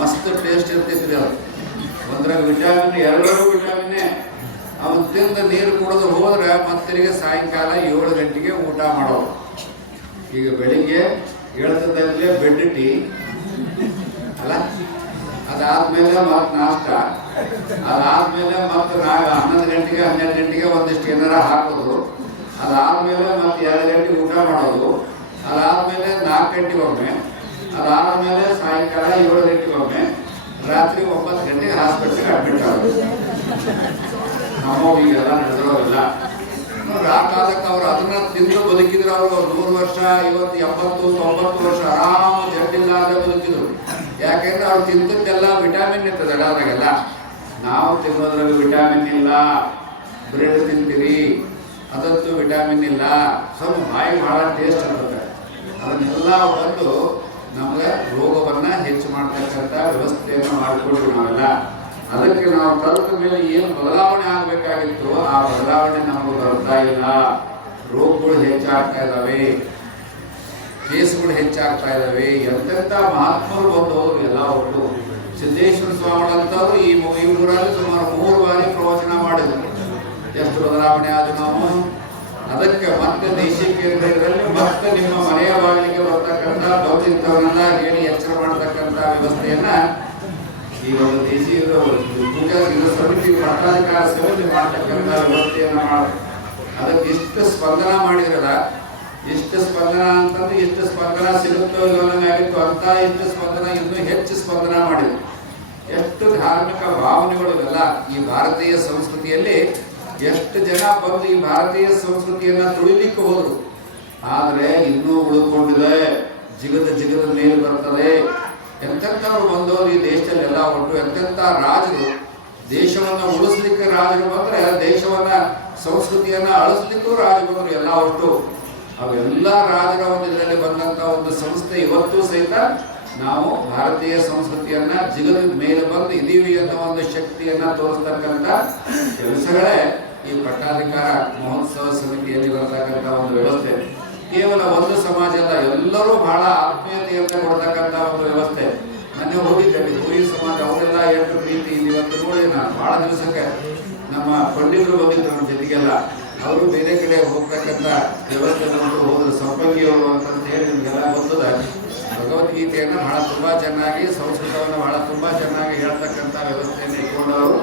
ಮಸ್ತ್ ಟೇಸ್ಟ್ ಇರ್ತೈತ್ರಿ ಅದು. ಒಂದ್ರಾಗ ವಿಟಾಮಿನ್, ಎರಡರೂ ವಿಟಾಮಿನ್ನೇ. ಅವನು ತಿಂದು ನೀರು ಕುಡಿದು ಹೋದ್ರೆ ಮತ್ತಿಗೆ ಸಾಯಂಕಾಲ 7 ಗಂಟೆಗೆ ಊಟ ಮಾಡೋದು. ಈಗ ಬೆಳಿಗ್ಗೆ ಹೇಳ್ತದಲ್ಲೇ ಬೆಡ್ ಟೀ ಅಲ್ಲ, ಅದಾದ್ಮೇಲೆ ಮತ್ತೆ ನಾಷ್ಟ, ಅದಾದ್ಮೇಲೆ ಮತ್ತೆ 11 ಗಂಟೆಗೆ 12 ಗಂಟೆಗೆ ಒಂದಿಷ್ಟು ಏನಾರ ಹಾಕೋದು, ಅದಾದ್ಮೇಲೆ ಮತ್ತೆ 2 ಗಂಟೆಗೆ ಊಟ ಮಾಡೋದು, ಅದಾದ್ಮೇಲೆ 4 ಗಂಟೆಗೆ ಒಮ್ಮೆ, ಅದಾದ್ಮೇಲೆ ಸಾಯಂಕಾಲ 7 ಗಂಟೆಗೆ ಒಮ್ಮೆ, ರಾತ್ರಿ 9 ಗಂಟೆಗೆ ಹಾಸ್ಪಿಟ್ಲಿಗೆ ಅಡ್ಮಿಟ್ ಆಗೋದು. ನಮ್ಮವು ಈಗೆಲ್ಲ ನಡೆದಿರೋಲ್ಲ. ಕಾಲಕ್ಕೆ ಅವ್ರು ಅದನ್ನ ತಿಂದು ಬದುಕಿದ್ರು. ಅವರು 100 ವರ್ಷ, ಇವತ್ತು 70, 90 ವರ್ಷ ಆರಾಮ ಜಡ್ಡಿಲ್ಲಾದ ಬದುಕಿದ್ರು. ಯಾಕೆಂದ್ರೆ ಅವ್ರು ತಿಂದದ್ದೆಲ್ಲ ವಿಟಾಮಿನ್ ಇರ್ತದೆ ಅದ್ರಾಗೆಲ್ಲ. ನಾವು ತಿನ್ನೋದ್ರಲ್ಲಿ ವಿಟಾಮಿನ್ ಇಲ್ಲ. ಬ್ರೆಡ್ ತಿಂತೀರಿ, ಅದಂತೂ ವಿಟಾಮಿನ್ ಇಲ್ಲ. ಸ್ವಲ್ಪ ಬಾಯಿ ಭಾಳ ಟೇಸ್ಟ್ ಇರ್ತದೆ. ಅದನ್ನೆಲ್ಲ ಬಂದು ನಮಗೆ ರೋಗವನ್ನು ಹೆಚ್ಚು ಮಾಡ್ತಕ್ಕಂಥ ವ್ಯವಸ್ಥೆಯನ್ನು ಮಾಡಿಕೊಡ್ತೀವಿ ನಾವೆಲ್ಲ. ಅದಕ್ಕೆ ನಾವು ಕಲಿತ ಮೇಲೆ ಏನು ಬದಲಾವಣೆ ಆಗಬೇಕಾಗಿತ್ತು ಆ ಬದಲಾವಣೆ ನಮಗೆ ಬರ್ತಾ ಇಲ್ಲ. ರೋಗಗಳು ಹೆಚ್ಚಾಗ್ತಾ ಇದ್ದಾವೆ, ಕೇಸ್ಗಳು ಹೆಚ್ಚಾಗ್ತಾ ಇದ್ದಾವೆ. ಎಂತೆಂಥ ಮಹಾತ್ಮರು ಬಂದು ಹೋದ್ರು ಎಲ್ಲ ಒಟ್ಟು. ಸಿದ್ದೇಶ್ವರ ಸ್ವಾಮಿಗಳಂತವ್ರು ಈ ಊರಲ್ಲಿ ಸುಮಾರು 3 ಬಾರಿ ಪ್ರವಚನ ಮಾಡಿದ್ರು. ಎಷ್ಟು ಬದಲಾವಣೆ ಆದ ನಾವು. ಅದಕ್ಕೆ ಮತ್ತೆ ದೇಶಿ ಕೇಂದ್ರಗಳಲ್ಲಿ ಮತ್ತೆ ನಿಮ್ಮ ಮನೆಯ ಬಾಗಿಲಿಗೆ ಬರ್ತಕ್ಕಂಥ ಭೌತಿಕವನ್ನೆಲ್ಲ ಹೇಳಿ ಎಚ್ಚರ ಮಾಡತಕ್ಕಂಥ ವ್ಯವಸ್ಥೆಯನ್ನ ಈ ಒಂದು ದೇಶಿ ಪೂಜಾ ಸಮಿತಿ ಪಟ್ಟಾಧಿಕಾರ ಸಮಿತಿ ಮಾಡ್ತಕ್ಕಂಥ ವ್ಯವಸ್ಥೆಯನ್ನು ಅದಕ್ಕೆ ಇಷ್ಟು ಸ್ಪಂದನ ಮಾಡಿದ್ರಲ್ಲ. ಇಷ್ಟು ಸ್ಪಂದನ ಅಂತಂದ್ರೆ ಇಷ್ಟು ಸ್ಪಂದನ ಸಿಗುತ್ತೋ ಇಲ್ಲವಾಗಿತ್ತು ಅಂತ ಇಷ್ಟು ಸ್ಪಂದನ ಇನ್ನೂ ಹೆಚ್ಚು ಸ್ಪಂದನ ಮಾಡಿದ್ರು. ಎಷ್ಟು ಧಾರ್ಮಿಕ ಭಾವನೆಗಳು ಇವೆಲ್ಲ ಈ ಭಾರತೀಯ ಸಂಸ್ಕೃತಿಯಲ್ಲಿ. ಎಷ್ಟು ಜನ ಬಂದು ಈ ಭಾರತೀಯ ಸಂಸ್ಕೃತಿಯನ್ನ ತುಳಿಲಿಕ್ಕೆ ಹೋದ್ರು. ಆದರೆ ಇನ್ನೂ ಉಳ್ಕೊಂಡಿದೆ. ಜಿಗದ ಮೇಲೆ ಬರ್ತದೆ. ಎಂತೆಂಥವ್ರು ಬಂದವರು ಈ ದೇಶದಲ್ಲೆಲ್ಲ ಒಟ್ಟು. ಎಂತೆಂಥ ರಾಜರು ದೇಶವನ್ನು ಉಳಿಸ್ಲಿಕ್ಕೆ ರಾಜರು ಬಂದರೆ, ದೇಶವನ್ನ ಸಂಸ್ಕೃತಿಯನ್ನ ಅಳಿಸ್ಲಿಕ್ಕೂ ರಾಜರು ಬಂದರು ಎಲ್ಲ ಒಟ್ಟು. ಅವೆಲ್ಲ ರಾಜರ ಒಂದು ಇದರಲ್ಲಿ ಬಂದಂಥ ಒಂದು ಸಂಸ್ಥೆ ಇವತ್ತು ಸಹಿತ ನಾವು ಭಾರತೀಯ ಸಂಸ್ಕೃತಿಯನ್ನ ಜಿಗದ ಮೇಲೆ ಬಂದು ಇದೀವಿ ಅನ್ನೋ ಒಂದು ಶಕ್ತಿಯನ್ನ ತೋರಿಸ್ತಕ್ಕಂಥ ಕೆಲಸಗಳೇ ಈ ಪಟ್ಟಾಧಿಕಾರ ಮಹೋತ್ಸವ ಸಮಿತಿಯಲ್ಲಿ ಬರ್ತಕ್ಕಂಥ ಒಂದು ವ್ಯವಸ್ಥೆ. ಕೇವಲ ಒಂದು ಸಮಾಜ ಅಲ್ಲ, ಎಲ್ಲರೂ ಬಹಳ ಆತ್ಮೀಯತೆಯಿಂದ ಕೊಡ್ತಕ್ಕಂಥ ಒಂದು ವ್ಯವಸ್ಥೆ. ಮೊನ್ನೆ ಹೋಗಿದ್ದೆ ಪುರಿ ಸಮಾಜ, ಅವರೆಲ್ಲ ಎಷ್ಟು ಪ್ರೀತಿ. ಇವತ್ತು ನೋಡಿ ನಾನು ಬಹಳ ದಿವಸಕ್ಕೆ ನಮ್ಮ ಪಂಡಿತರು ಬಂದಿದ್ರು ನಮ್ಮ ಜೊತೆಗೆಲ್ಲ. ಅವರು ಬೇರೆ ಕಡೆ ಹೋಗ್ತಕ್ಕಂಥ ವ್ಯವಸ್ಥೆ ನೋಡಿದ್ರು ಹೋದ್ರು. ಸಂಪಂಗಿಯವರು ಅಂತ ಹೇಳಿ ನಿಮಗೆಲ್ಲ ಗೊತ್ತದ. ಭಗವದ್ಗೀತೆಯನ್ನು ಬಹಳ ತುಂಬ ಚೆನ್ನಾಗಿ, ಸಂಸ್ಕೃತವನ್ನು ಬಹಳ ತುಂಬ ಚೆನ್ನಾಗಿ ಹೇಳ್ತಕ್ಕಂಥ ವ್ಯವಸ್ಥೆಯನ್ನು ಇಟ್ಕೊಂಡವರು.